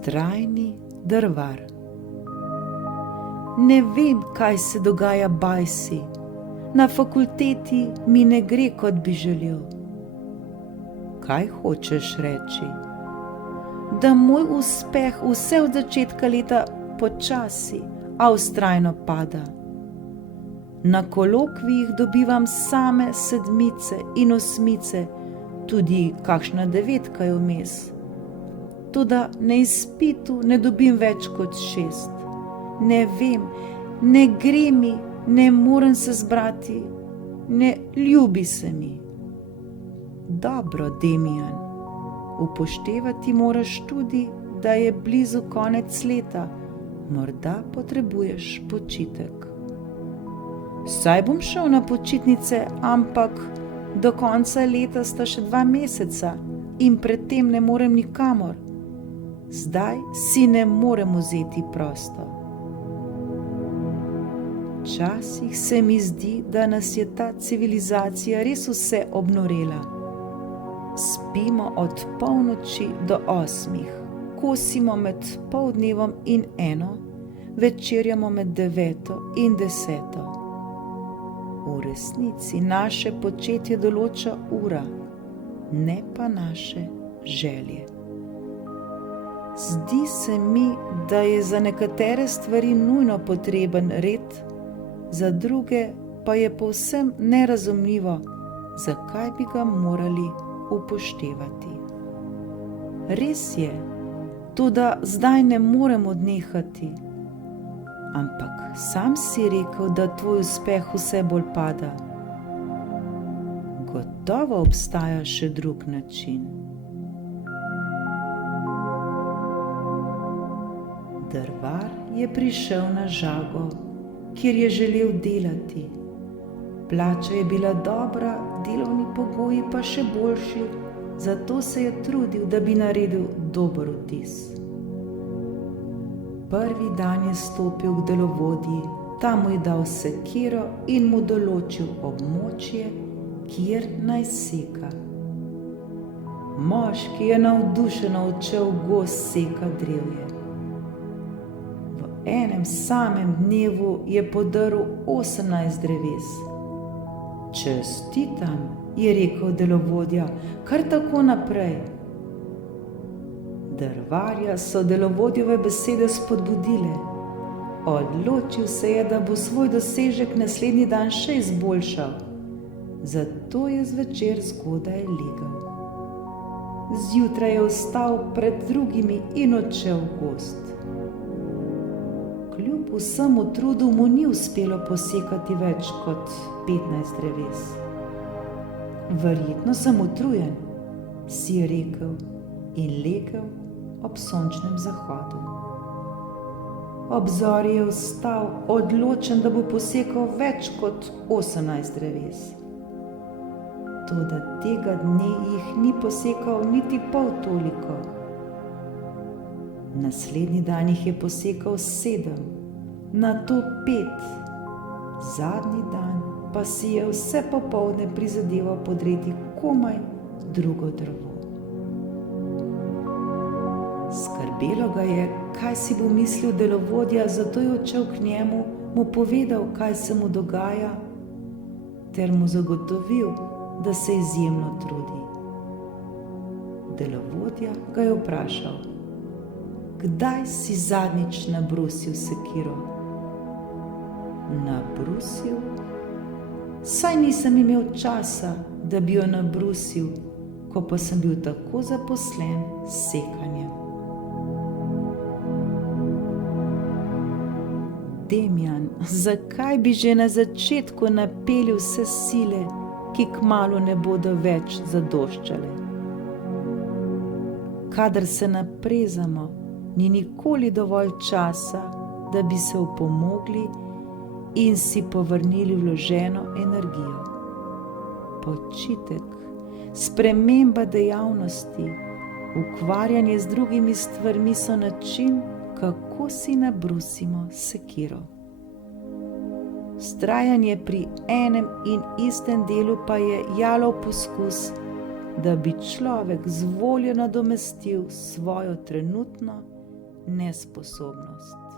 Vztrajni drvar. Ne vem, kaj se dogaja Bajsi. Na fakulteti mi ne gre, kot bi želel. Kaj hočeš reči? Da moj uspeh vse od začetka leta počasi, a vztrajno pada. Na kolokvijih dobivam same 7 in 8, tudi kakšna 9 je vmes. Toda na izpitu ne dobim več kot 6. Ne vem, ne gre mi, ne morem se zbrati, ne ljubi se mi. Dobro, Demijan, upoštevati moraš tudi, da je blizu konec leta, morda potrebuješ počitek. Saj bom šel na počitnice, ampak do konca leta sta še 2 meseca in predtem ne morem nikamor. Zdaj si ne morem vzeti prosto. Včasih se mi zdi, da nas je ta civilizacija res vse obnorela. Spimo od polnoči do 8, kosimo med poldnevom in 1, večerjamo med 9 in 10. V resnici naše početje določa ura, ne pa naše želje. Zdi se mi, da je za nekatere stvari nujno potreben red, za druge pa je povsem nerazumljivo, zakaj bi ga morali upoštevati. Res je, toda zdaj ne morem odnehati. Ampak sam si rekel, da tvoj uspeh vse bolj pada. Gotovo obstaja še drug način. Drvar je prišel na žago, kjer je želel delati. Plača je bila dobra, delovni pogoji pa še boljši, zato se je trudil, da bi naredil dober vtis. Prvi dan je stopil k delovodji, tam mu je dal sekiro in mu določil območje, kjer naj seka. Moški je navdušeno odšel v gozd sekat drevje. V enem samem dnevu je podrl 18 dreves. Čestitam, je rekel delovodja, kar tako naprej. Drvarja so delovodjeve besede spodbudile. Odločil se je, da bo svoj dosežek naslednji dan še izboljšal. Zato je zvečer zgodaj legel. Zjutraj je vstal pred drugimi in odšel v gozd. Kljub vsemu trudu mu ni uspelo posekati več kot 15 dreves. Verjetno sem utrujen, si je rekel in legel ob sončnem zahodu. Ob zori je vstal, odločen, da bo posekal več kot 18 dreves. Toda tega dne jih ni posekal niti pol toliko. Naslednji dan jih je posekal 7, nato 5. Zadnji dan pa si je vse popoldne prizadeval podreti komaj drugo drevo. Skrbelo ga je, kaj si bo mislil delovodja, zato je odšel k njemu, mu povedal, kaj se mu dogaja, ter mu zagotovil, da se izjemno trudi. Delovodja ga je vprašal, kdaj si zadnjič nabrusil sekiro? Nabrusil? Saj nisem imel časa, da bi jo nabrusil, ko pa sem bil tako zaposlen s sekanjem. Demijan, zakaj bi že na začetku napeli vse sile, ki kmalu ne bodo več zadoščale? Kadar se naprezamo, ni nikoli dovolj časa, da bi se opomogli in si povrnili vloženo energijo. Počitek, sprememba dejavnosti, ukvarjanje z drugimi stvarmi so način, kako si nabrusimo sekiro. Vztrajanje pri enem in istem delu pa je jalov poskus, da bi človek z voljo nadomestil svojo trenutno nesposobnost.